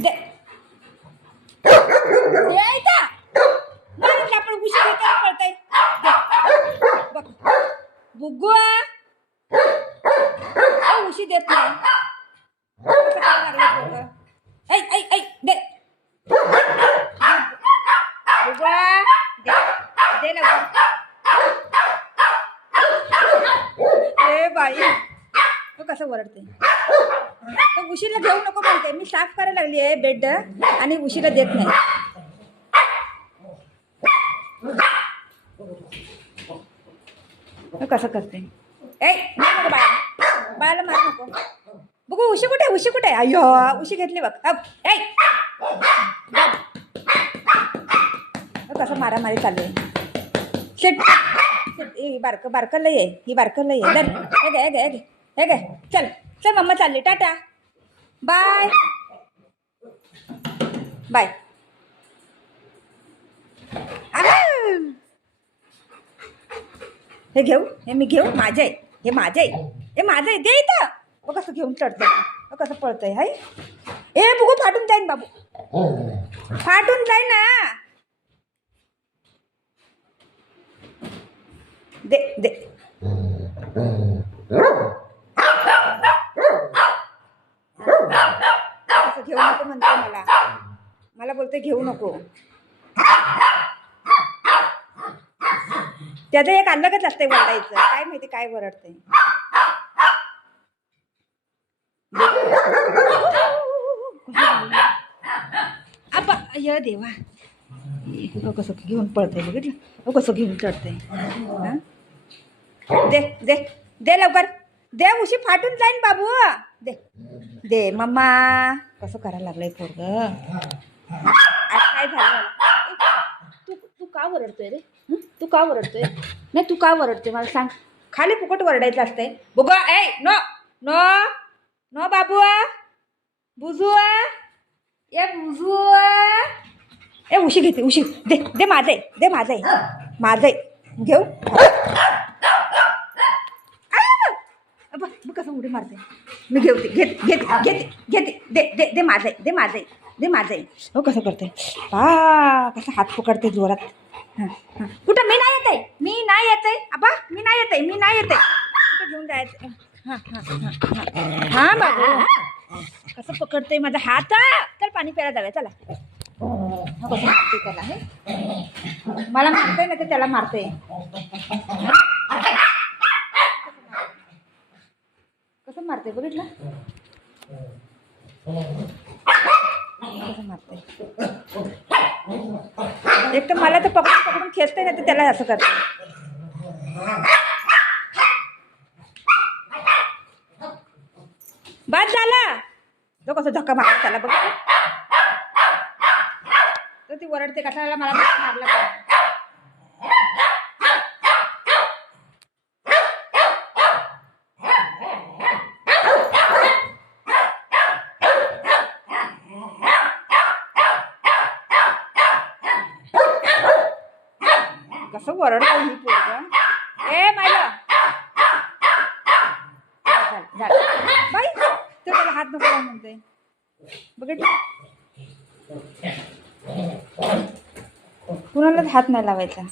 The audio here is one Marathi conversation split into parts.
दे द्यायचा नाही आपण उशी घेतो कळतंय बघ बुग्गू उशी देत नाही कसं करायला लागलं पोरगं ऐ ऐ ऐ दे बुग्गू दे दे लवकर ए बाई तो कसं वरडते तर उशीला घेऊ नको म्हणते मी साफ करायला लागली आहे बेड आणि उशीला देत नाही कसं करते ए नाही नको बाळा बाळाला मार नको बघू उशी कुठे उशी कुठे अय्यो उशी घेतली बघ ऐ कसं मारामारी चालू आहे शेट ही बारकं बारकं लई आहे ही बारकं लई आहे दर हे गे हे गे हे गे चल चल मम्मा चालली टाटा बाय बाय हे घेऊ हे मी घेऊ माझं आहे हे माझं आहे हे माझं आहे दे इथं बघ कसं घेऊन चढतंय बघ कसं पळतंय हाय ए बघू फाटून जाईन बाबू फाटून जाईन ना दे दे असं घेऊ नको म्हणतोय मला बोलतोय घेऊ नको त्याचं एक अलगच असतंय वरडायचं काय माहिती काय वरडतंय आपा य देवा कसं घेऊन पळतंय बघितलं कसं घेऊन चढतंय दे दे दे लवकर दे उशी फाटून जाईन बाबू दे दे मम्मा कसं करायला लागलंय पोरगं आज काय झालं तू का वरडतोय रे तू का वरडतोय नाही तू का वरडतोय मला सांग खाली फुकट वरडायचं असतंय बुगा ए नो नो नो बाबू बुजू ए बुजू ए उशी घेते उशी दे दे माझं आहे दे माझं आहे माझं आहे घेऊ बघ कसं उडी मारते मी घेते घेते घेते घेते घेते दे दे दे माझं आहे दे माझं आहे दे माझं आहे हो कसं करते कसं हात पकडते जोरात हां हां कुठं मी नाही येत आहे मी नाही येत आहे आबा मी नाही येत आहे मी नाही येत आहे कुठं घेऊन जायचं हां हां हां हां बाबू कसं पकडते माझा हात चल पाणी प्यायला जाऊया चला कसं मारते त्याला हे मला मारतोय ना ते त्याला मारते कसं मारते बघितलं कसं मारते एक तर मला तर पकडून पकडून खेचते ना ते त्याला असं करते बाद झाला तो कसं धक्का मारला त्याला बघ तर ती वरडते कशाला मला मारला कसं वरडतो ही पोरगं ए माझ्या बाई तो त्याला हात नको म्हणते बघितलं कुणालाच हात नाही लावायचा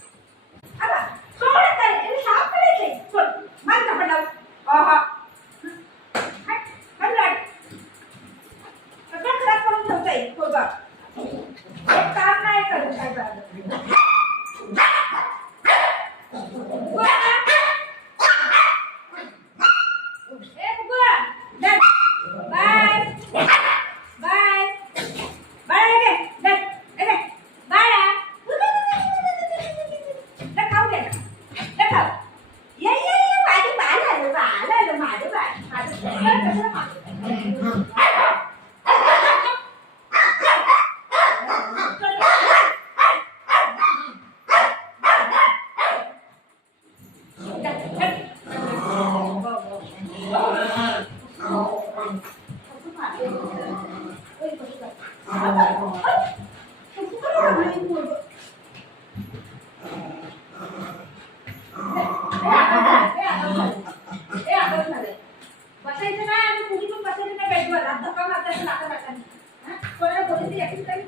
बसायचं नाही आणि कुणी पण बसायचं नाही बेडवर धक्का मारता लाकडा काय